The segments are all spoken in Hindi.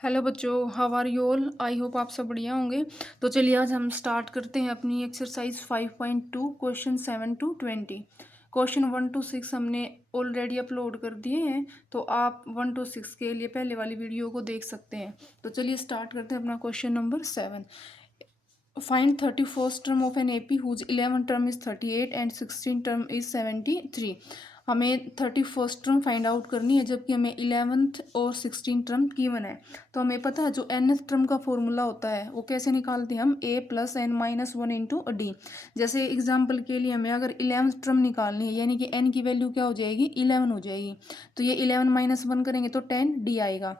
हेलो बच्चों, how are you all. I hope आप सब बढ़िया होंगे। तो चलिए आज हम स्टार्ट करते हैं अपनी exercise 5.2 question 7 to 20। Question 1 to 6 हमने ऑलरेडी अपलोड कर दिए हैं, तो आप 1 to 6 के लिए पहले वाली वीडियो को देख सकते हैं। तो चलिए स्टार्ट करते हैं अपना question number 7। Find 31st term of an AP whose 11 term is 38 and 16 term is 73। हमें 31st टर्म फाइंड आउट करनी है, जबकि हमें 11th और 16 टर्म गिवन है। तो हमें पता है जो nth टर्म का फॉर्मूला होता है वो कैसे निकालते हैं हम, a plus N minus one into d. जैसे एग्जाम्पल के लिए हमें अगर 11th टर्म निकालनी है, यानी कि n की वैल्यू क्या हो जाएगी, 11 हो जाएगी। तो ये 11 माइनस वन करेंगे तो 10d आएगा।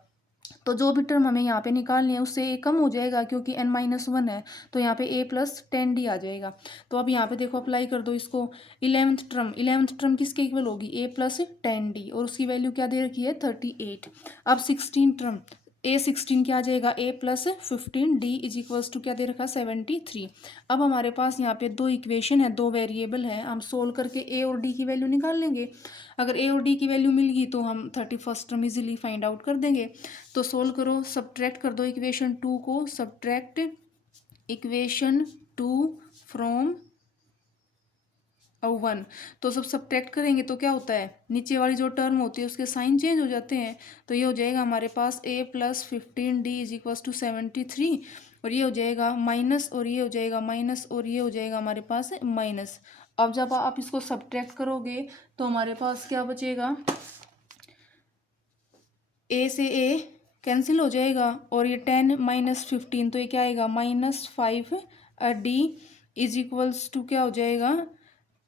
तो जो भी टर्म हमें यहाँ पे निकालनी है उससे ए कम हो जाएगा, क्योंकि n माइनस वन है, तो यहाँ पे a प्लस 10d आ जाएगा। तो अब यहाँ पे देखो अप्लाई कर दो इसको। 11th टर्म किसके इक्वल होगी, a प्लस 10d, और उसकी वैल्यू क्या दे रखी है 38। अब 16 क्या आ जाएगा, a plus 15d is equals to क्या दे रखा 73। अब हमारे पास यहाँ पे दो इक्वेशन है, दो वेरिएबल है, हम सोल्व करके a और d की वैल्यू निकाल लेंगे। अगर a और d की वैल्यू मिल गई तो हम 31st term easily find out कर देंगे। तो सोल्व करो, सब्ट्रैक्ट कर दो इक्वेशन 2 को, सब्ट्रैक्ट इक्वेशन 2 फ्रॉम 1। तो सब सब्ट्रैक्ट करेंगे तो क्या होता है, नीचे वाली जो टर्म होती है उसके साइन चेंज हो जाते हैं। तो ये हो जाएगा हमारे पास a plus 15d is equals to 73, और ये हो जाएगा माइनस, और ये हो जाएगा माइनस, और ये हो जाएगा हमारे पास माइनस। अब जब आप इसको सब्ट्रैक्ट करोगे तो हमारे पास क्या बचेगा, a से a कैंसिल हो जाएगा, और ये 10 माइनस 15, तो ये क्या आएगा -5 d इज इक्वल्स टू क्या हो जाएगा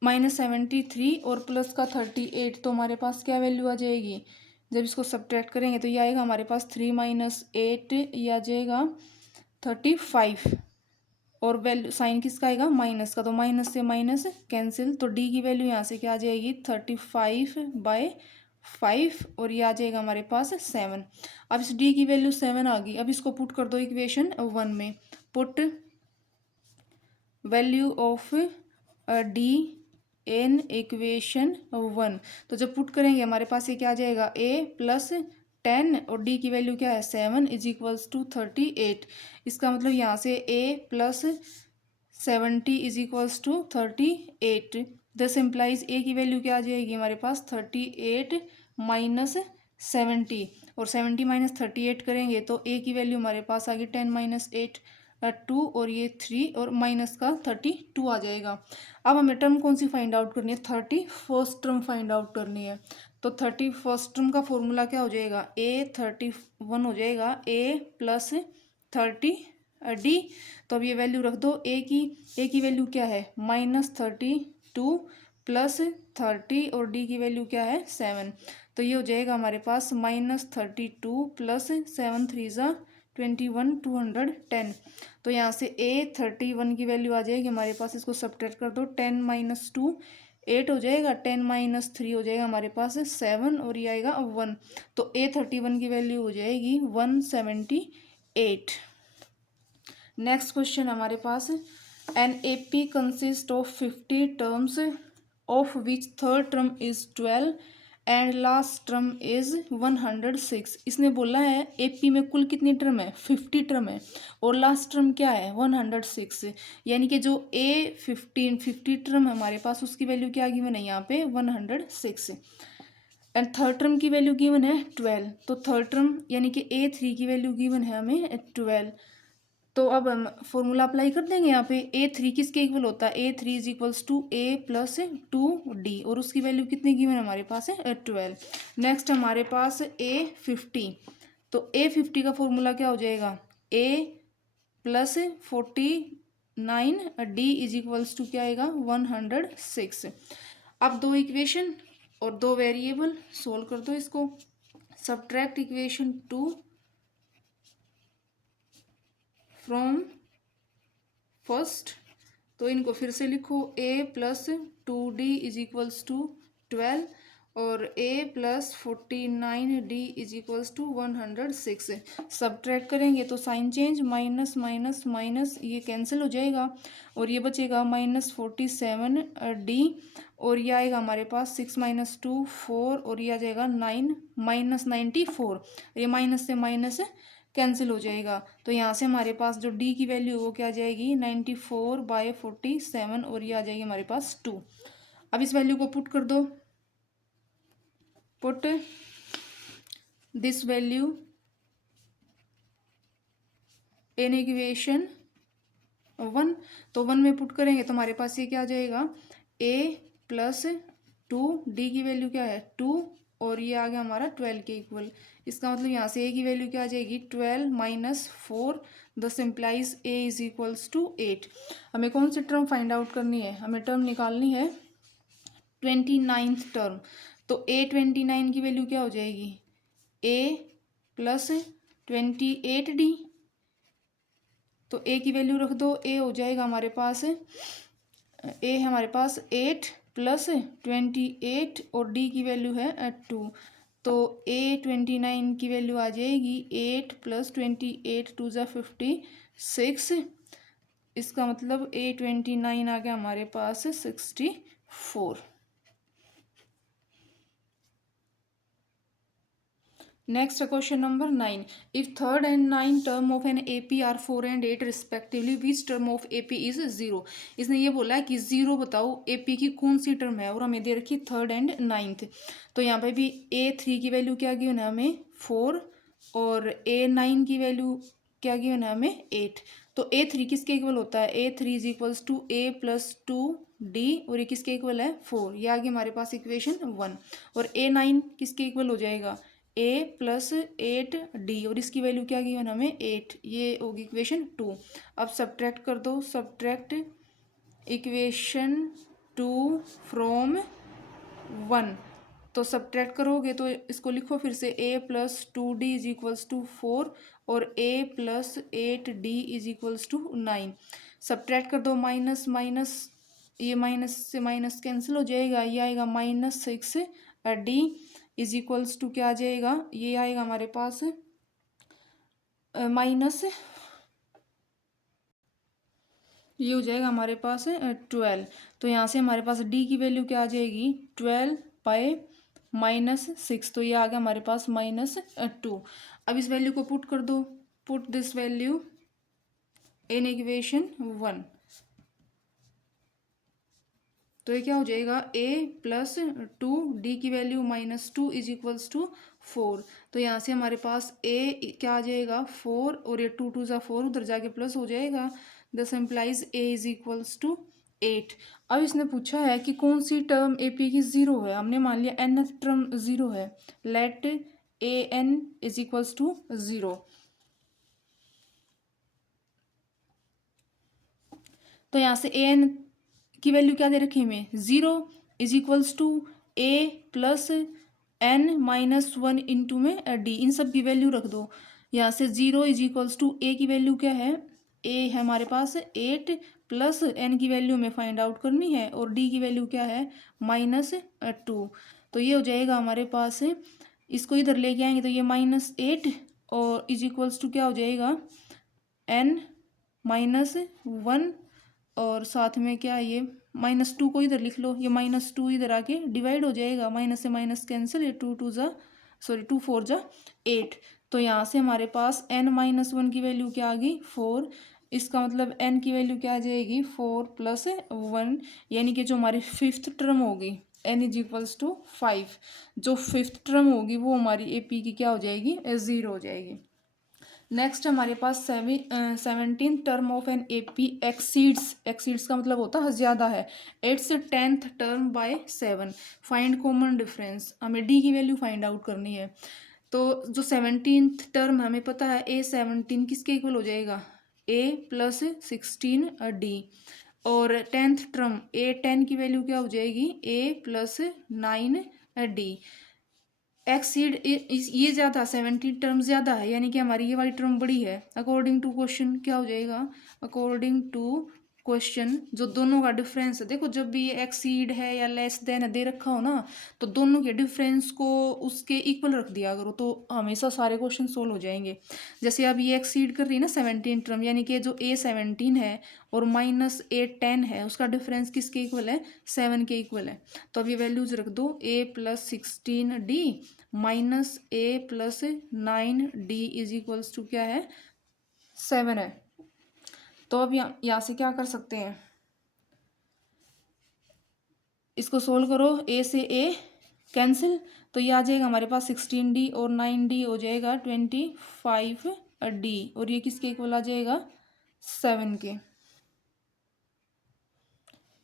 -73, और प्लस का 38। तो हमारे पास क्या वैल्यू आ जाएगी, जब इसको सब्ट्रैक्ट करेंगे तो ये आएगा हमारे पास 3 माइनस 8, ये आ जाएगा 35, और वैल्यू साइन किसका आएगा, माइनस का, तो माइनस से माइनस कैंसिल। तो डी की वैल्यू यहाँ से क्या आ जाएगी 35/5, और ये आ जाएगा हमारे पास 7। अब इस डी की वैल्यू 7 आ गई। अब इसको पुट कर दो इक्वेशन 1 में, put value of D in equation 1। तो जब पुट करेंगे हमारे पास ये क्या आ जाएगा, a प्लस 10 और d की वैल्यू क्या है 7 इज इक्वल्स टू 38। इसका मतलब यहाँ से a plus 70 is equals to 38। This implies a की वैल्यू क्या आ जाएगी हमारे पास 38 माइनस 70, और 70 माइनस 38 करेंगे तो a की वैल्यू हमारे पास आ गई 10 माइनस 8 2, और ये 3, और माइनस का 32 आ जाएगा। अब हमें टर्म कौन सी फाइंड आउट करनी है, 31st टर्म फाइंड आउट करनी है। तो 31st टर्म का फॉर्मूला क्या हो जाएगा, a31 हो जाएगा a प्लस 30d। तो अब ये वैल्यू रख दो, a की वैल्यू क्या है -32 प्लस 30, और d की वैल्यू क्या है 7। तो ये हो जाएगा हमारे पास -32 प्लस 7 3 ज़ा 21 210। तो यहाँ से a31 की वैल्यू आ जाएगी हमारे पास, इसको सब्ट्रैक्ट कर दो, 10 माइनस 2 8 हो जाएगा, 10 माइनस 3 हो जाएगा हमारे पास 7, और ये आएगा 1। तो a31 की वैल्यू हो जाएगी 178। नेक्स्ट क्वेश्चन हमारे पास, an AP consist of 50 terms of which third term is 12 and last term is 106। इसने बोला है एपी में कुल कितनी टर्म है, 50 टर्म है, और लास्ट टर्म क्या है 106। यानी कि जो a50 टर्म है हमारे पास उसकी वैल्यू क्या गिवन है यहाँ पे 106, एंड थर्ड टर्म की वैल्यू गिवन है 12। तो थर्ड टर्म यानी कि a3 की वैल्यू गिवन है हमें 12। तो अब हम फॉर्मूला अप्लाई कर देंगे यहाँ पे, a3 किसके इक्वल होता है, a3 is equals to a plus 2d, और उसकी वैल्यू कितनी गिवन हमारे पास है 12। नेक्स्ट हमारे पास a50। तो a50 का फॉर्मूला क्या हो जाएगा, a plus 49d is equals to क्या आएगा 106। अब दो इक्वेशन और दो वेरिएबल, सोल्व कर दो इसको, सब्ट्रैक्ट इक्वेशन 2 फ्रॉम फर्स्ट। तो इनको फिर से लिखो, a plus 2d is equals to 12, और a plus 49d is equals to 106। Subtract करेंगे तो sign change, minus minus minus ये कैंसिल हो जाएगा, और ये बचेगा -47d, और ये आएगा हमारे पास 6 माइनस 2 4, और ये आ जाएगा 9 माइनस 94। ये माइनस से माइनस कैंसिल हो जाएगा। तो यहाँ से हमारे पास जो डी की वैल्यू वो क्या आ जाएगी 94/47 और ये आ जाएगी हमारे पास 2। अब इस वैल्यू को पुट कर दो, put this value in equation 1। तो 1 में पुट करेंगे तो हमारे पास ये क्या आ जाएगा a प्लस 2, डी की वैल्यू क्या है 2 और ये आ गया हमारा 12 के इक्वल। इसका मतलब यहाँ से a की वैल्यू क्या आ जाएगी 12 minus 4, this implies a is equals to 8। हमें कौन सी टर्म फाइंड आउट करनी है, हमें टर्म निकालनी है 29th टर्म। तो a 29 की वैल्यू क्या हो जाएगी a प्लस 28d। तो a की वैल्यू रख दो, a हो जाएगा हमारे पास a हमारे पास 8 प्लस 28 और d की वैल्यू है 2। तो a 29 की वैल्यू आ जाएगी 8 प्लस 28 2 ज़ा 56। इसका मतलब a 29 आ गया हमारे पास 64। Next question number 9. If third and ninth term of an AP are 4 and 8 respectively, which term of AP is 0? इसने ये बोला है कि 0 बताओ AP की कौन सी टर्म है और हमें दे रखी थर्ड एंड नाइन्थ। तो यहाँ पे भी A3 की वैल्यू क्या गिवन है हमें 4 और A9 की वैल्यू क्या गिवन है हमें 8। तो A3 किसके इक्वल होता है A3 is equals to A plus 2D और ये किसके इक्वल है 4। ये आ गया हमारे पास इक्वेशन 1। और A9 किसके इक्वल हो जाएगा a प्लस 8d और इसकी वैल्यू क्या गिवन हमें 8, ये होगी इक्वेशन 2। अब सब्ट्रैक्ट कर दो, सब्ट्रैक्ट इक्वेशन 2 फ्रॉम 1। तो सब्ट्रैक्ट करोगे तो इसको लिखो फिर से a plus 2d is equals to 4 और a plus 8d is equals to 9। Subtract कर दो, माइनस माइनस, ये माइनस से माइनस कैंसिल हो जाएगा, ये आएगा -6d इज इक्वल्स टू क्या आ जाएगा, ये आएगा हमारे पास माइनस, ये हो जाएगा हमारे पास 12। तो यहाँ से हमारे पास d की वैल्यू क्या आ जाएगी 12/-6। तो ये आ गया हमारे पास -2। अब इस वैल्यू को पुट कर दो, put this value in equation 1। तो ये क्या हो जाएगा a प्लस 2d की वैल्यू -2 इज इक्वल्स टू 4। तो यहाँ से हमारे पास a क्या आ जाएगा 4 और ये 2 2 ज़ा 4 उधर जाके प्लस हो जाएगा, this implies a is equals to 8। अब इसने पूछा है कि कौन सी टर्म ए पी की ज़ीरो है। हमने मान लिया n टर्म ज़ीरो है, let a n is equals to 0। तो यहाँ से a n की वैल्यू क्या दे रखी है हमें 0 is equals to a plus n minus 1 into में d, इन सब की वैल्यू रख दो। यहाँ से 0 इज इक्वल्स टू a की वैल्यू क्या है a है हमारे पास 8 प्लस n की वैल्यू में फाइंड आउट करनी है और d की वैल्यू क्या है -2। तो ये हो जाएगा हमारे पास, इसको इधर लेके आएंगे तो ये -8 और इज इक्वल्स टू क्या हो जाएगा n -1 और साथ में क्या है ये -2 को इधर लिख लो, ये -2 इधर आके डिवाइड हो जाएगा, माइनस से माइनस कैंसिल, ये 2 2 ज़ा सॉरी 2 4 ज़ा 8। तो यहाँ से हमारे पास n-1 की वैल्यू क्या आ गई 4। इसका मतलब n की वैल्यू क्या आ जाएगी 4 + 1, यानी कि जो हमारी फिफ्थ टर्म होगी n इज इक्वल्स टू 5, जो फिफ्थ टर्म होगी वो हमारी ए पी की क्या हो जाएगी 0 हो जाएगी। नेक्स्ट हमारे पास 17 term of an A P exceeds का मतलब होता है ज़्यादा है 8 से 10th term by 7। Find common difference, हमें डी की वैल्यू फाइंड आउट करनी है। तो जो 17th टर्म हमें पता है A17 किसके इक्वल हो जाएगा a प्लस 16d और 10th टर्म A10 की वैल्यू क्या हो जाएगी a प्लस 9d। एक्सीड ये ज़्यादा 17 टर्म ज़्यादा है, यानी कि हमारी ये वाली टर्म बड़ी है। अकॉर्डिंग टू क्वेश्चन क्या हो जाएगा, अकॉर्डिंग टू क्वेश्चन जो दोनों का डिफरेंस है, देखो जब भी ये एक्सीड है या लेस देन दे रखा हो ना, तो दोनों के डिफरेंस को उसके इक्वल रख दिया करो, तो हमेशा सारे क्वेश्चन सोल्व हो जाएंगे। जैसे अब ये एक्सीड कर रही है ना 17 टर्म, यानी कि जो ए 17 है और माइनस ए 10 है, उसका डिफरेंस किसके इक्वल है, 7 के इक्वल है। तो अब ये वैल्यूज रख दो, A plus 16d minus A plus 9d is equals to क्या है, 7 है। तो अब यहाँ से क्या कर सकते हैं, इसको सोल्व करो, ए से ए कैंसिल, तो ये आ जाएगा हमारे पास 16d और 9d हो जाएगा 25d, और ये किसके इक्वल आ जाएगा, 7 के।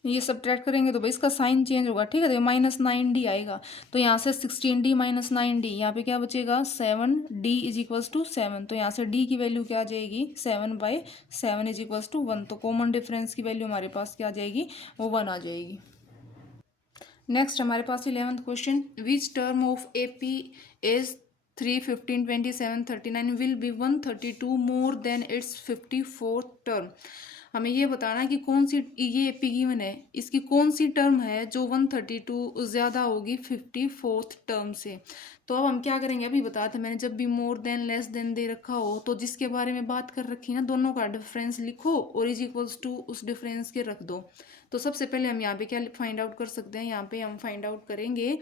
ये सब्ट्रैक्ट करेंगे तो भाई इसका साइन चेंज होगा, ठीक है, तो -9d आएगा। तो यहाँ से 16d माइनस 9d, यहाँ पे क्या बचेगा, 7d इज इक्वल्स टू 7। तो यहाँ से d की वैल्यू क्या आ जाएगी, 7/7 इज इक्वल्स टू 1। तो कॉमन डिफरेंस की वैल्यू हमारे पास क्या आ जाएगी, वो 1 आ जाएगी। नेक्स्ट हमारे पास 11th question, which term of A P is 3, 15, 27, 39 will be 132 more then it's 54th term. हमें ये बताना है कि कौन सी, ये एपी गिवन है, इसकी कौन सी टर्म है जो 132 ज़्यादा होगी 54th टर्म से। तो अब हम क्या करेंगे, अभी बताया था मैंने, जब भी मोर देन लेस देन दे रखा हो तो जिसके बारे में बात कर रखी है ना, दोनों का डिफरेंस लिखो और इज इक्वल्स टू उस डिफरेंस के रख दो। तो सबसे पहले हम यहाँ पे क्या फाइंड आउट कर सकते हैं, यहाँ पे हम फाइंड आउट करेंगे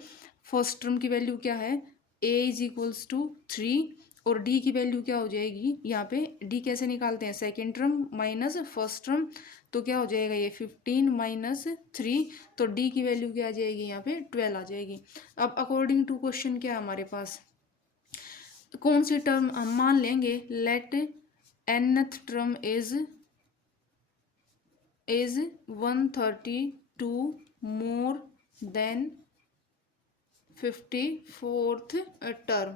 फर्स्ट टर्म की वैल्यू क्या है, a इज इक्वल्स टू 3, और d की वैल्यू क्या हो जाएगी, यहाँ पे d कैसे निकालते हैं, second term minus first term, तो क्या हो जाएगा ये 15 माइनस 3, तो d की वैल्यू क्या आ जाएगी, यहाँ पे 12 आ जाएगी। अब अकॉर्डिंग टू क्वेश्चन क्या है हमारे पास, कौन सी टर्म हम मान लेंगे, let nth term is 132 more than 54th term.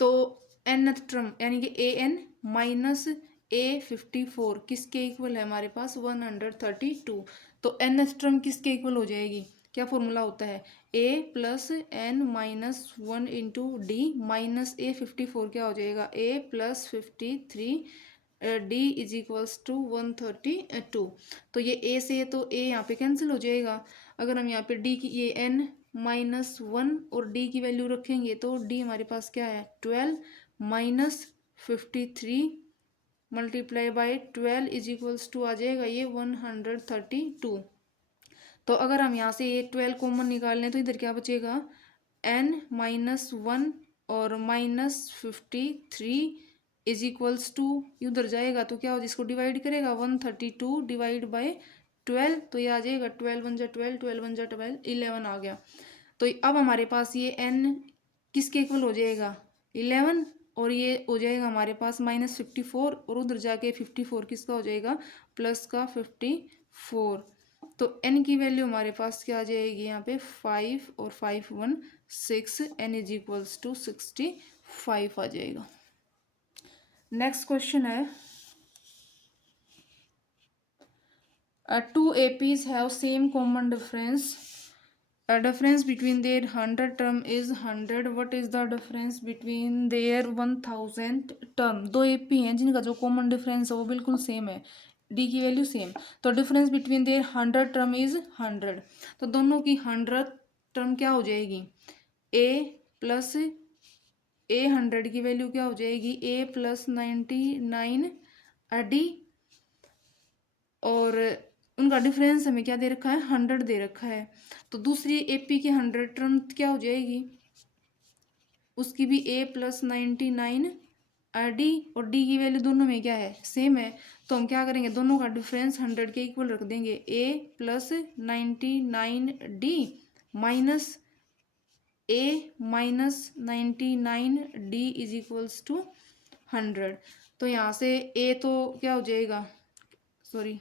तो nth टर्म यानी कि ए एन माइनस ए 54 किसके इक्वल है हमारे पास, 132। तो nth टर्म किसके इक्वल हो जाएगी, क्या फॉर्मूला होता है, a plus N minus 1 into D minus A 54 क्या हो जाएगा, a plus 53 d is equals to 132। तो ये a से तो a यहाँ पे कैंसिल हो जाएगा। अगर हम यहाँ पे d की, ये n -1 और d की वैल्यू रखेंगे तो d हमारे पास क्या है, 12 minus 53 multiply by 12 is equals to आ जाएगा ये 132। तो अगर हम यहाँ से ये 12 कॉमन निकाल लें तो इधर क्या बचेगा, n-1 और -53 इज इक्वल्स टू, उधर जाएगा तो क्या हो, जिसको डिवाइड करेगा 132 डिवाइड बाय 12, तो ये आ जाएगा 12 × 12, 12 × 12 11 आ गया। तो अब हमारे पास ये n किसके इक्वल हो जाएगा, 11, और ये हो जाएगा हमारे पास -54, और उधर जाके 54 किसका हो जाएगा, प्लस का 54। तो n की वैल्यू हमारे पास क्या आ जाएगी, यहाँ पे 5 और 5 1 6, n इज इक्वल्स टू 65 आ जाएगा। नेक्स्ट क्वेश्चन है, two APs have same common difference. A difference between their 100 term is 100. What is the difference between their 1000 term? दो AP हैं जिनका जो कॉमन डिफरेंस है वो बिल्कुल सेम है, डी की वैल्यू सेम। तो difference between their 100 term is 100। तो दोनों की 100 टर्म क्या हो जाएगी, a प्लस ए 100 की वैल्यू क्या हो जाएगी, a प्लस 99 डी, और उनका डिफरेंस हमें क्या दे रखा है, 100 दे रखा है। तो दूसरी एपी की 100 टर्म क्या हो जाएगी, उसकी भी a प्लस 99 डी, और डी की वैल्यू दोनों में क्या है, सेम है। तो हम क्या करेंगे, दोनों का डिफरेंस 100 के इक्वल रख देंगे, a plus 99 d minus a minus 99 d is equals to 100। तो यहाँ से a तो क्या हो जाएगा, सॉरी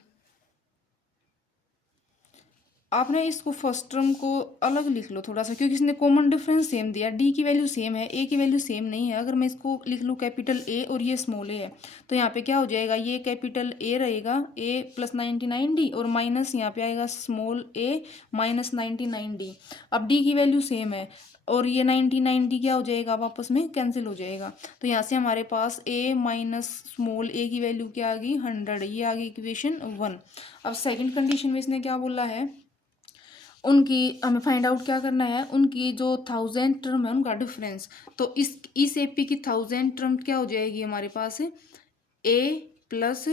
आपने इसको फर्स्ट टर्म को अलग लिख लो थोड़ा सा, क्योंकि इसने कॉमन डिफरेंस सेम दिया, डी की वैल्यू सेम है, ए की वैल्यू सेम नहीं है। अगर मैं इसको लिख लूँ कैपिटल ए और ये स्मॉल ए है, तो यहाँ पे क्या हो जाएगा, ये कैपिटल ए रहेगा, ए प्लस 99D, और माइनस यहाँ पे आएगा स्मॉल ए माइनस 99D। अब डी की वैल्यू सेम है और ये 99D क्या हो जाएगा, अब आपस में कैंसिल हो जाएगा। तो यहाँ से हमारे पास ए माइनस स्मॉल ए की वैल्यू क्या आ गई, 100, ये आ गई इक्वेशन 1। अब सेकंड कंडीशन में इसने क्या बोला है, उनकी हमें फाइंड आउट क्या करना है, उनकी जो 1000 टर्म है उनका डिफरेंस। तो इस एपी की 1000 टर्म क्या हो जाएगी हमारे पास, ए प्लस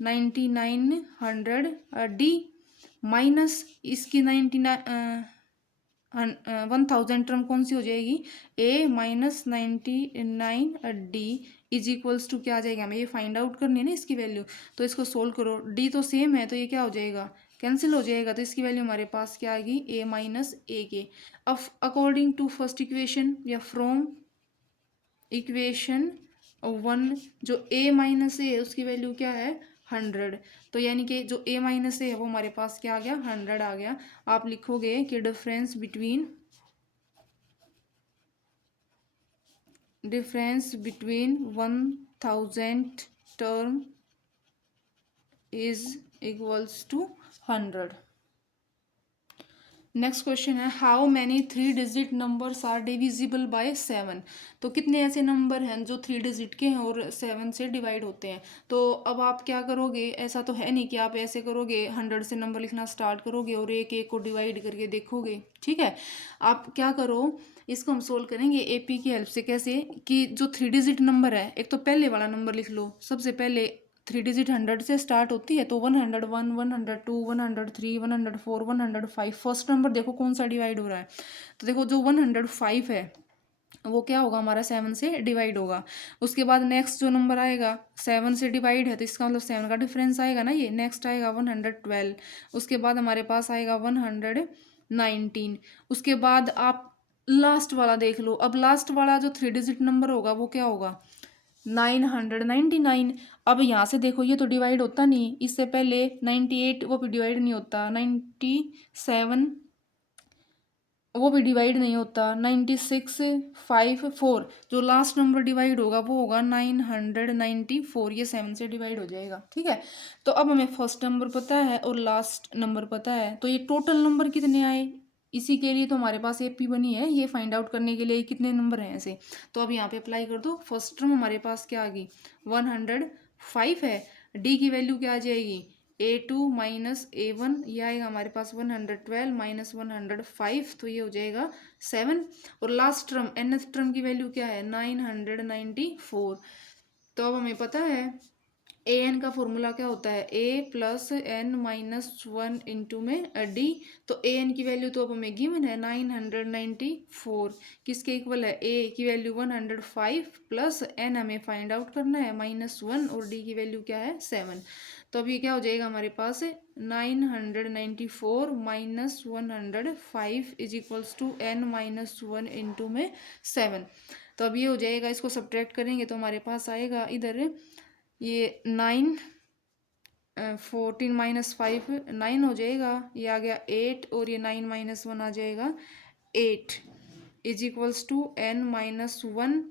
9900D माइनस इसकी 1000 टर्म कौन सी हो जाएगी, A minus 99D is equals to क्या आ जाएगा, हमें ये फाइंड आउट करनी है ना इसकी वैल्यू। तो इसको सोल्व करो, डी तो सेम है तो ये क्या हो जाएगा, कैंसिल हो जाएगा। तो इसकी वैल्यू हमारे पास क्या आ गई, ए माइनस ए के। अब अकॉर्डिंग टू फर्स्ट इक्वेशन या फ्रॉम इक्वेशन 1, जो ए माइनस ए है उसकी वैल्यू क्या है, 100। तो यानी कि जो ए माइनस ए है वो हमारे पास क्या आ गया, 100 आ गया। आप लिखोगे कि difference between 1000 term is equals to 100। Next question है, how many 3 digit numbers are divisible by 7। तो कितने ऐसे नंबर हैं जो 3 डिजिट के हैं और 7 से डिवाइड होते हैं। तो अब आप क्या करोगे, ऐसा तो है नहीं कि आप ऐसे करोगे 100 से नंबर लिखना स्टार्ट करोगे और एक एक को डिवाइड करके देखोगे, ठीक है। आप क्या करो, इसको हम सोल्व करेंगे एपी की हेल्प से। कैसे कि जो 3 डिजिट नंबर है, एक तो पहले वाला नंबर लिख लो, सबसे पहले 3 डिजिट 100 से स्टार्ट होती है, तो 101, 102, 103, 104, 105। फर्स्ट नंबर देखो कौन सा डिवाइड हो रहा है, तो देखो जो 105 है वो क्या होगा, हमारा 7 से डिवाइड होगा। उसके बाद नेक्स्ट जो नंबर आएगा 7 से डिवाइड है, तो इसका मतलब 7 का डिफरेंस आएगा ना, ये नेक्स्ट आएगा 112। उसके बाद हमारे पास आएगा 119। उसके बाद आप लास्ट वाला देख लो। अब लास्ट वाला जो 3 डिजिट नंबर होगा वो क्या होगा, 999। अब यहाँ से देखो ये तो डिवाइड होता नहीं, इससे पहले 98 वो भी डिवाइड नहीं होता, 97 वो भी डिवाइड नहीं होता, 96, 5, 4, जो लास्ट नंबर डिवाइड होगा वो होगा 994, ये 7 से डिवाइड हो जाएगा, ठीक है। तो अब हमें फर्स्ट नंबर पता है और लास्ट नंबर पता है, तो ये टोटल नंबर कितने आए, इसी के लिए तो हमारे पास एपी बनी है, ये फाइंड आउट करने के लिए कितने नंबर हैं ऐसे। तो अब यहाँ पे अप्लाई कर दो, फर्स्ट टर्म हमारे पास क्या आ गई, 105 है, डी की वैल्यू क्या आ जाएगी, A2 माइनस A1, ये आएगा हमारे पास 112 माइनस 105, तो ये हो जाएगा 7। और लास्ट टर्म nth टर्म की वैल्यू क्या है, 994। तो अब हमें पता है an का फॉर्मूला क्या होता है, a plus n minus 1 into में d। तो an की वैल्यू तो अब हमें गिवन है 994, किसके इक्वल है, a की वैल्यू 105 प्लस n हमें फाइंड आउट करना है -1, और d की वैल्यू क्या है 7। तो अब ये क्या हो जाएगा हमारे पास, 994 minus 105 is equals to n minus 1 into में 7। तो अब ये हो जाएगा, इसको सब्ट्रैक्ट करेंगे तो हमारे पास आएगा इधर ये 9, 14 माइनस 5 9 हो जाएगा, ये आ गया 8, और ये 9 माइनस 1 आ जाएगा 8 is equals to n minus 1,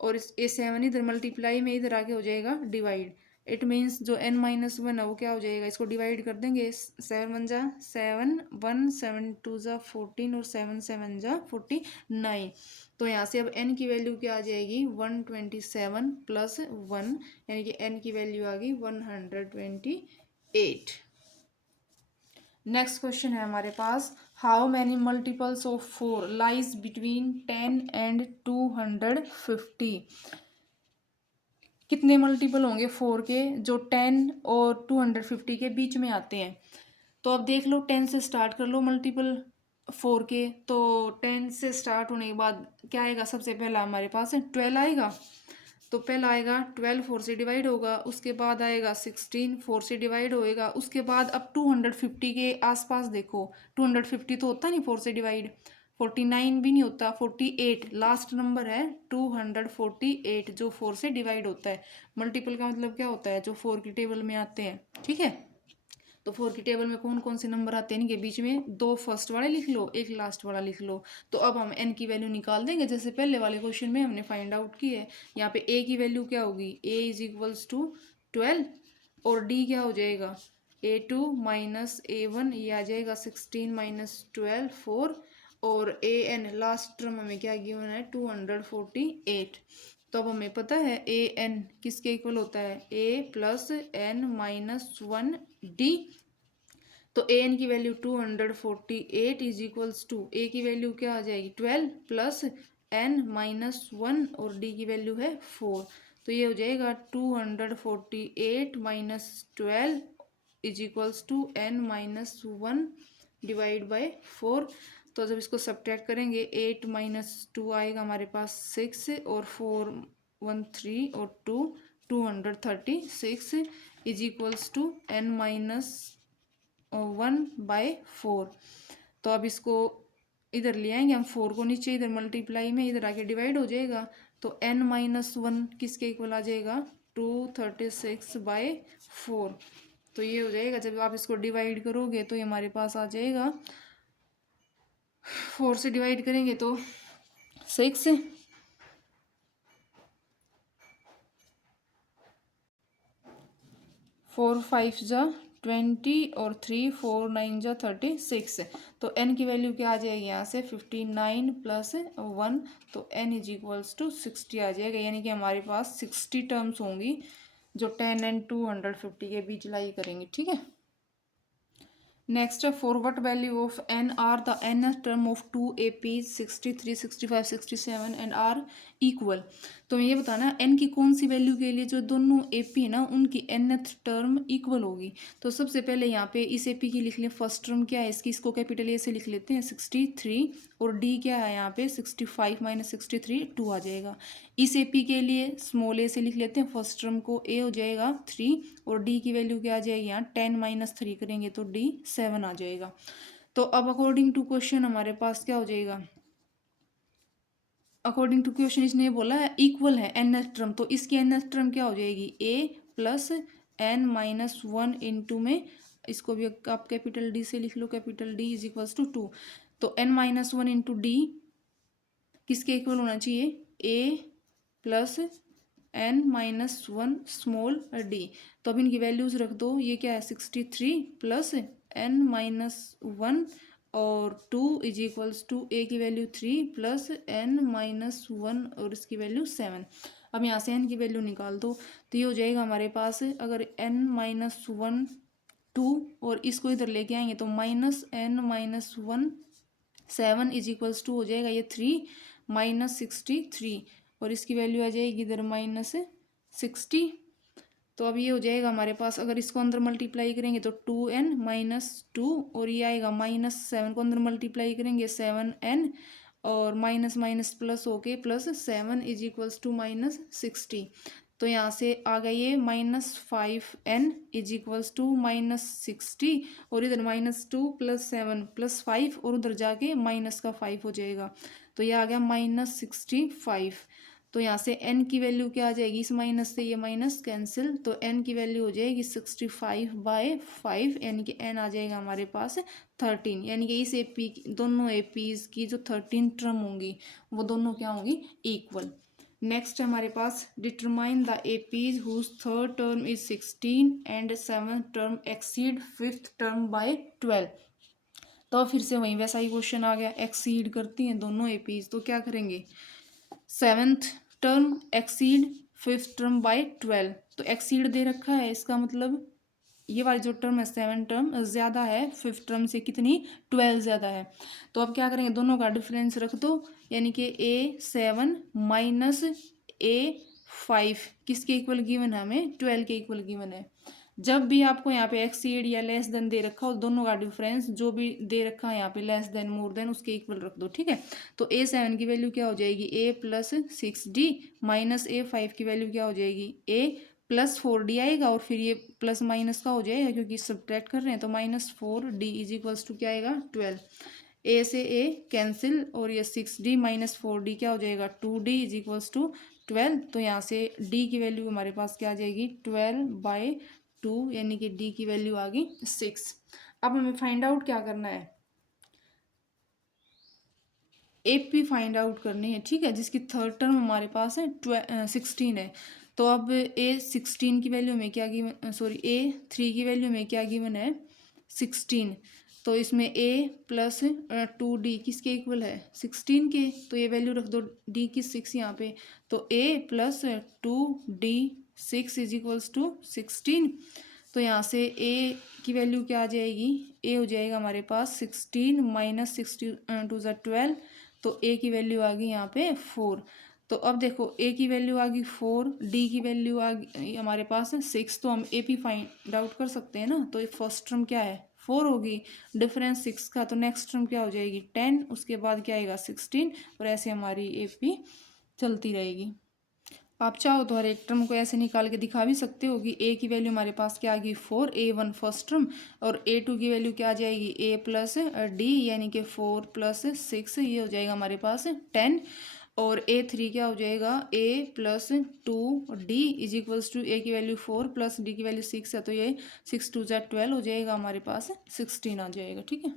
और ये 7 इधर मल्टीप्लाई में इधर आगे हो जाएगा डिवाइड। इट मीन्स जो n माइनस 1 है वो क्या हो जाएगा, इसको डिवाइड कर देंगे, 7 1 जा 7, 1 7 2 जा 14, और 7 7 जा 49। तो यहाँ से अब n की वैल्यू क्या आ जाएगी, 127 प्लस 1, यानी कि n की वैल्यू आ गई 128। नेक्स्ट क्वेश्चन है हमारे पास, how many multiples of 4 lies between 10 and 250। कितने मल्टीपल होंगे 4 के जो 10 और 250 के बीच में आते हैं। तो अब देख लो 10 से स्टार्ट कर लो मल्टीपल 4 के। तो 10 से स्टार्ट होने के बाद क्या आएगा, सबसे पहला हमारे पास है 12 आएगा। तो पहला आएगा 12 4 से डिवाइड होगा, उसके बाद आएगा 16 4 से डिवाइड होएगा, उसके बाद अब 250 के आसपास देखो, 250 तो होता नहीं 4 से डिवाइड, 49 भी नहीं होता, 48 लास्ट नंबर है 248 जो 4 से डिवाइड होता है। मल्टीपल का मतलब क्या होता है, जो 4 की टेबल में आते हैं, ठीक है। तो 4 की टेबल में कौन कौन से नंबर आते हैं, इनके बीच में 2 फर्स्ट वाले लिख लो, एक लास्ट वाला लिख लो। तो अब हम n की वैल्यू निकाल देंगे, जैसे पहले वाले क्वेश्चन में हमने फाइंड आउट की है। यहाँ पे a की वैल्यू क्या होगी, a इज इक्वल्स टू 12, और d क्या हो जाएगा, a2 माइनस a1, ये आ जाएगा 16 माइनस 12 4, और an लास्ट टर्म में क्या गिवन है 248। तो अब हमें पता है ए एन किसके इक्वल होता है, a plus N minus 1d। तो ए एन की value 248 is equals to a की वैल्यू क्या आ जाएगी 12 प्लस एन माइनस 1, और डी की वैल्यू है 4। तो ये हो जाएगा 248 minus 12 is equals to n minus 1 divide by 4। तो जब इसको सब्ट्रैक्ट करेंगे 8 माइनस 2 आएगा हमारे पास 6, और 4 1 3 और 2 236 is equals to n minus 1/4। तो अब इसको इधर ले आएंगे हम, 4 को नीचे, इधर मल्टीप्लाई में इधर आके डिवाइड हो जाएगा। तो n माइनस 1 किसके इक्वल आ जाएगा 236/4। तो ये हो जाएगा, जब आप इसको डिवाइड करोगे तो ये हमारे पास आ जाएगा, 4 से डिवाइड करेंगे तो 6, 4 5 जा 20, और 3 4 9 जा 36। तो n की वैल्यू क्या आ जाएगी यहाँ से 59 प्लस 1, तो n इज इक्वल्स टू 60 आ जाएगा, यानी कि हमारे पास 60 टर्म्स होंगी जो 10 एंड 250 के बीच लाई करेंगे, ठीक है। नेक्स्ट है, for what value of n are the nth term of 2 APs 63 65 67 and are equal. तो ये बताना n की कौन सी वैल्यू के लिए जो दोनों AP है ना उनकी nth टर्म इक्वल होगी। तो सबसे पहले यहाँ पे इस AP की लिख लें, फर्स्ट टर्म क्या है इसकी, इसको कैपिटल A से लिख लेते हैं 63, और D क्या है यहाँ पे 65 माइनस 63 2 आ जाएगा। इस AP के लिए स्मॉल a से लिख लेते हैं, फर्स्ट टर्म को a हो जाएगा 3, और d की वैल्यू क्या आ जाएगी यहाँ 10 माइनस 3 करेंगे तो d 7 आ जाएगा। तो अब अकॉर्डिंग टू क्वेश्चन हमारे पास क्या हो जाएगा, अकॉर्डिंग टू क्वेश्चन इसने बोला है इक्वल है nth टर्म, तो इसकी nth टर्म क्या हो जाएगी a plus n minus 1 into में, इसको भी आप कैपिटल D से लिख लो, capital D is equals to 2। तो n माइनस 1 इंटू डी किसके इक्वल होना चाहिए, a plus n minus 1 small d। तो अब इनकी वैल्यूज रख दो, ये क्या है 63 प्लस n माइनस 1 और 2 इज इक्वल्स टू a की वैल्यू 3 प्लस n माइनस 1 और इसकी वैल्यू 7। अब यहाँ से n की वैल्यू निकाल दो, तो ये हो जाएगा हमारे पास, अगर n माइनस 1 2 और इसको इधर लेके आएंगे तो minus n minus 1 7 is equals to हो जाएगा ये 3 माइनस 63, और इसकी वैल्यू आ जाएगी इधर माइनस 60। तो अब ये हो जाएगा हमारे पास, अगर इसको अंदर मल्टीप्लाई करेंगे तो 2n माइनस 2, और ये आएगा माइनस 7 को अंदर मल्टीप्लाई करेंगे 7n, और माइनस माइनस प्लस होके plus 7 is equals to minus 60। तो यहाँ से आ गया ये -5n इज इक्वल्स टू -60, और इधर -2 प्लस 7 प्लस 5, और उधर जाके माइनस का 5 हो जाएगा, तो ये आ गया -65। तो यहाँ से n की वैल्यू क्या आ जाएगी, इस माइनस से ये माइनस कैंसिल, तो n की वैल्यू हो जाएगी 65/5, यानी कि n आ जाएगा हमारे पास 13, यानी कि इस AP दोनों APs की जो 13 टर्म होंगी वो दोनों क्या होंगी इक्वल। नेक्स्ट हमारे पास, determine the APs whose third term is 16 and seventh term exceed fifth term by 12। तो फिर से वहीं वैसा ही क्वेश्चन आ गया, एक्सीड करती हैं दोनों APs, तो क्या करेंगे, seventh term exceed fifth term by 12। तो एक्सीड दे रखा है, इसका मतलब ये वाली जो टर्म है 7 टर्म ज़्यादा है फिफ्थ टर्म से, कितनी 12 ज़्यादा है। तो अब क्या करेंगे, दोनों का डिफरेंस रख दो, यानी कि A7 माइनस A5 किसके इक्वल गिवन है, हमें 12 के इक्वल गिवन है। जब भी आपको यहाँ पे एक्सीड या लेस देन दे रखा हो, दोनों का डिफरेंस जो भी दे रखा है यहाँ पे लेस देन मोर देन उसके इक्वल रख दो, ठीक है। तो A7 की वैल्यू क्या हो जाएगी, a plus 6d minus A5 की वैल्यू क्या हो जाएगी, a प्लस 4d आएगा, और फिर ये प्लस माइनस का हो जाएगा क्योंकि सब्ट्रैक्ट कर रहे हैं, तो -4d इज इक्वल्स टू क्या आएगा 12। a से a कैंसिल, और ये 6d माइनस 4d क्या हो जाएगा 2d इज इक्वल्स टू 12। तो यहाँ से d की वैल्यू हमारे पास क्या आ जाएगी 12/2 2 यानी कि डी की वैल्यू आ गई 6। अब हमें फाइंड आउट क्या करना है, एपी फाइंड आउट करनी है, ठीक है, जिसकी थर्ड टर्म हमारे पास है 16 है। तो अब A16 की वैल्यू में क्या गिवन, सॉरी A3 की वैल्यू में क्या गिवन है 16। तो इसमें A प्लस 2D किसके इक्वल है 16 के, तो ये वैल्यू रख दो D की 6 यहाँ पे। तो A plus 2D6 is equals to 16। तो यहाँ से A की वैल्यू क्या आ जाएगी, A हो जाएगा हमारे पास 16 माइनस 16 टू ज़ा 12। तो ए की वैल्यू आ गई यहाँ पे 4। तो अब देखो ए की वैल्यू आ गई 4, डी की वैल्यू आ गई हमारे पास है 6। तो हम ए पी फाइंड आउट कर सकते हैं ना। तो ये फर्स्ट टर्म क्या है 4 होगी, डिफरेंस 6 का, तो नेक्स्ट टर्म क्या हो जाएगी 10, उसके बाद क्या आएगा 16, और ऐसे हमारी ए पी चलती रहेगी। आप चाहो तो हर एक टर्म को ऐसे निकाल के दिखा भी सकते हो कि ए की वैल्यू हमारे पास क्या आ गई 4, A1 फर्स्ट टर्म, और A2 की वैल्यू क्या आ जाएगी A प्लस डी यानी कि 4 प्लस 6, ये हो जाएगा हमारे पास 10। और A3 क्या हो जाएगा A plus 2D is equals to a की वैल्यू 4 प्लस डी की वैल्यू 6 है, तो ये 6 2 ज़ा 12 हो जाएगा, हमारे पास 16 आ जाएगा, ठीक है।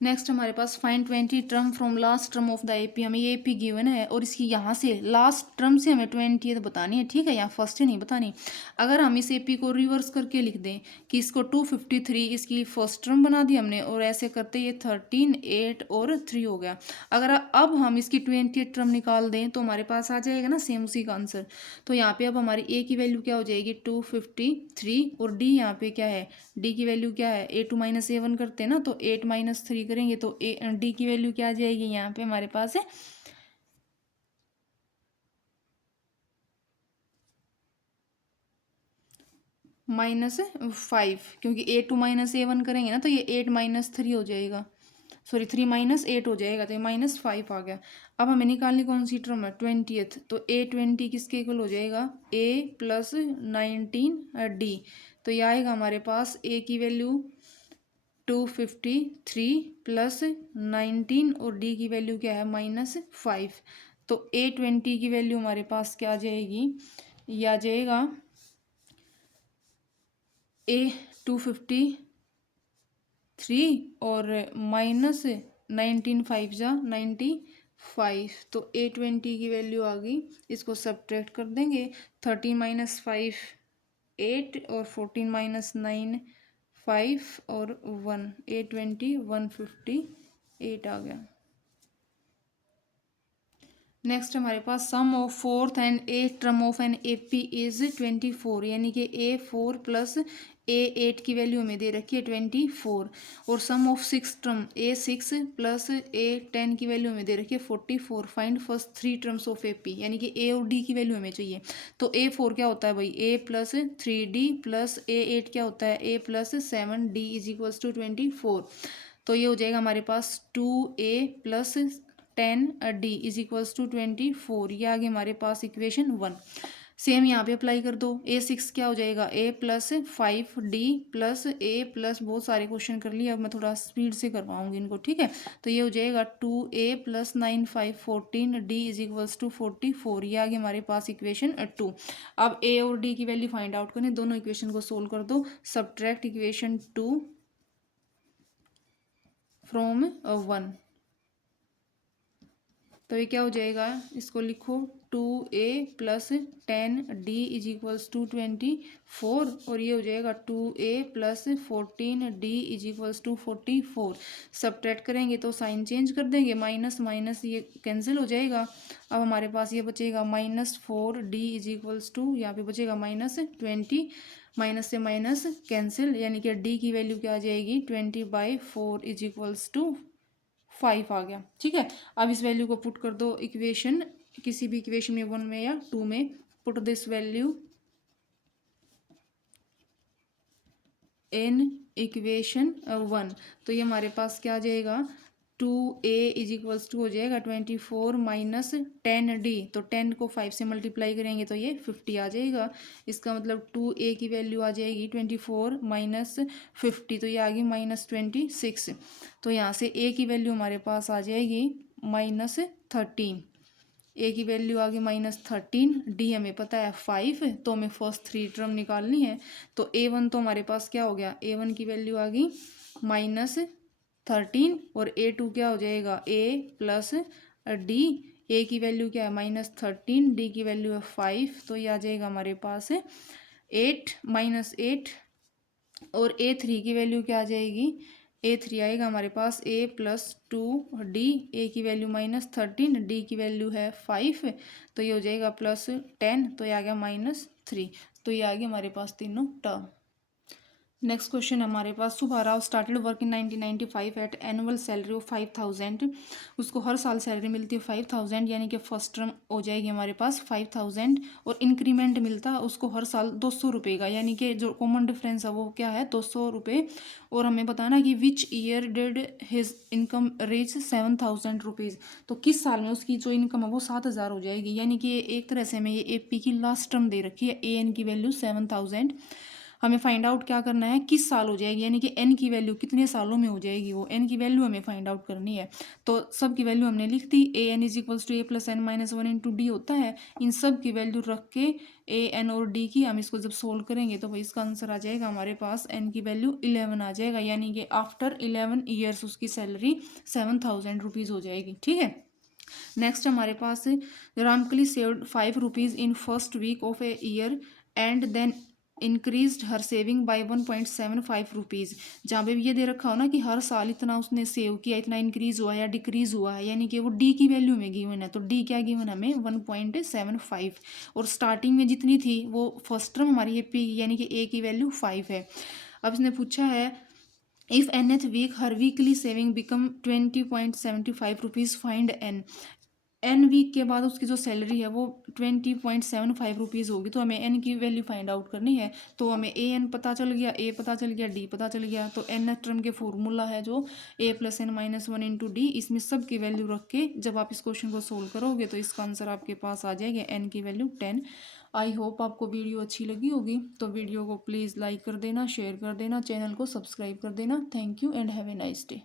नेक्स्ट हमारे पास find 20 term from last term of the AP. हमें ये एपी गिवन है और इसकी यहाँ से लास्ट टर्म से हमें 20 तो बतानी है, ठीक है, यहाँ फर्स्ट ही नहीं बतानी। अगर हम इस एपी को रिवर्स करके लिख दें कि इसको 253 इसकी फर्स्ट टर्म बना दी हमने, और ऐसे करते ये 13 8 और 3 हो गया। अगर अब हम इसकी 20 टर्म निकाल दें तो हमारे पास आ जाएगा ना सेम उसी का आंसर। तो यहाँ पे अब हमारी ए की वैल्यू क्या हो जाएगी 253, और डी यहाँ पे क्या है, डी की वैल्यू क्या है A2 माइनस A1 करते हैं ना, तो 8 माइनस 3 करेंगे तो डी की वैल्यू क्या आ जाएगी यहाँ पे हमारे पास है -5, क्योंकि A2 माइनस A1 करेंगे ना तो ये 8 माइनस 3 हो जाएगा, सॉरी 3 माइनस 8 हो जाएगा, तो ये -5 आ गया। अब हमें निकालनी कौन सी टर्म है 20th, तो A20 किसके इक्वल हो जाएगा A प्लस 19D। तो ये आएगा हमारे पास A की वैल्यू 253 प्लस 19 और डी की वैल्यू क्या है -5। तो A20 की वैल्यू हमारे पास क्या आ जाएगी, ये आ जाएगा A253 और -19 5 जा 95। तो A20 की वैल्यू आ गई, इसको सब्ट्रैक्ट कर देंगे, 13 माइनस 5 8 और 14 माइनस 9 5 और 1, A20 158 आ गया। नेक्स्ट हमारे पास sum of fourth and eight term of an AP is 24, यानी कि A4 प्लस A8 की वैल्यू हमें दे रखी है 24, और sum of six term A6 plus A10 की वैल्यू हमें दे रखी है 44। Find first 3 terms of AP, यानी कि A और D की वैल्यू हमें चाहिए। तो A4 क्या होता है भाई A plus 3D plus A8 क्या होता है A plus 7D is equals to 24। तो ये हो जाएगा हमारे पास 2A plus 10D is equals to 24, ये आगे हमारे पास इक्वेशन 1। सेम यहाँ पे अप्लाई कर दो, A6 क्या हो जाएगा A plus 5D plus A plus, बहुत सारे क्वेश्चन कर लिए, अब मैं थोड़ा स्पीड से करवाऊंगी इनको, ठीक है। तो ये हो जाएगा 2A plus 9 5 14D is equals to 44, ये आगे हमारे पास इक्वेशन 2। अब A और D की वैल्यू फाइंड आउट करनी, दोनों इक्वेशन को सोल्व कर दो, सब्ट्रैक्ट इक्वेशन 2 फ्रॉम 1। तो ये क्या हो जाएगा, इसको लिखो 2A plus 10D is equals to 24, और ये हो जाएगा 2A plus 14D is equals to 44। Subtract करेंगे तो साइन चेंज कर देंगे, माइनस माइनस ये कैंसिल हो जाएगा। अब हमारे पास ये बचेगा -4D इज इक्वल्स टू, यहाँ पे बचेगा -20, माइनस से माइनस कैंसिल, यानी कि D की वैल्यू क्या आ जाएगी 20/4 इज इक्वल्स टू 5 आ गया, ठीक है। अब इस वैल्यू को पुट कर दो इक्वेशन, किसी भी इक्वेशन में 1 में या 2 में, put this value in equation 1। तो ये हमारे पास क्या आ जाएगा 2A इज इक्वल्स टू हो जाएगा 24 माइनस 10D, तो 10 को 5 से मल्टीप्लाई करेंगे तो ये 50 आ जाएगा। इसका मतलब 2A की वैल्यू आ जाएगी 24 माइनस 50, तो ये आ गई -26। तो यहाँ से A की वैल्यू हमारे पास आ जाएगी -13। ए की वैल्यू आ गई -13, डी हमें पता है 5, तो हमें फर्स्ट 3 टर्म निकालनी है। तो A1 तो हमारे पास क्या हो गया, A1 की वैल्यू आ गई -13 और A2 क्या हो जाएगा A प्लस डी। ए की वैल्यू क्या है -13, डी की वैल्यू है 5, तो ये आ जाएगा हमारे पास 8 -8 और A3 की वैल्यू क्या आ जाएगी, A3 आएगा हमारे पास A प्लस 2D, ए की वैल्यू -13, डी की वैल्यू है 5, तो ये हो जाएगा +10, तो ये आ गया -3। तो ये आ गया हमारे पास तीनों टर्म। नेक्स्ट क्वेश्चन हमारे पास, Subbarao started work in 1995 at annual salary of 5000। उसको हर साल सैलरी मिलती है 5000, यानी कि फर्स्ट टर्म हो जाएगी हमारे पास 5000 और इंक्रीमेंट मिलता है उसको हर साल 200 रुपये का, यानी कि जो कॉमन डिफरेंस है वो क्या है 200 रुपये। और हमें बताना कि which year did his income reach 7000 rupees, तो किस साल में उसकी जो इनकम है वो 7000 हो जाएगी। यानी कि एक तरह से हमें ये AP की लास्ट टर्म दे रखी है, AN की वैल्यू 7000। हमें फाइंड आउट क्या करना है, किस साल हो जाएगी, यानी कि एन की वैल्यू कितने सालों में हो जाएगी, वो एन की वैल्यू हमें फाइंड आउट करनी है। तो सब की वैल्यू हमने लिख दी, AN=A + n-1 × D होता है। इन सब की वैल्यू रख के AN और D की हम इसको जब सोल्व करेंगे तो भाई इसका आंसर आ जाएगा हमारे पास एन की वैल्यू 11 आ जाएगा, यानी कि आफ्टर 11 ईयर्स उसकी सैलरी 7000 रुपीज़ हो जाएगी। ठीक है। नेक्स्ट हमारे पास, Ramkali saved 5 rupees in first week of a year and then increased her saving by 1.75 rupees. जहाँ पे ये दे रखा हो ना कि हर साल इतना उसने सेव किया, इतना इंक्रीज हुआ या डिक्रीज हुआ है, यानी कि वो डी की वैल्यू में गिवन है, तो डी क्या गिवन हमें 1.75, और स्टार्टिंग में जितनी थी वो फर्स्ट टर्म हमारी ये पी यानी कि ए की वैल्यू 5 है। अब इसने पूछा है if nth week her weekly saving become 20.75 rupees, find n week के बाद उसकी जो सैलरी है वो 20.75 रुपीज़ होगी, तो हमें एन की वैल्यू फाइंड आउट करनी है। तो हमें AN पता चल गया, A पता चल गया, D पता चल गया, तो एन टर्म के फॉर्मूला है जो A + n-1 × D, इसमें सब की वैल्यू रख के जब आप इस क्वेश्चन को सोल्व करोगे तो इसका आंसर आपके पास आ जाएगा एन की वैल्यू 10। आई होप आपको वीडियो अच्छी लगी होगी, तो वीडियो को प्लीज़ लाइक कर देना, शेयर कर देना, चैनल को सब्सक्राइब कर देना। Thank you and have a nice day.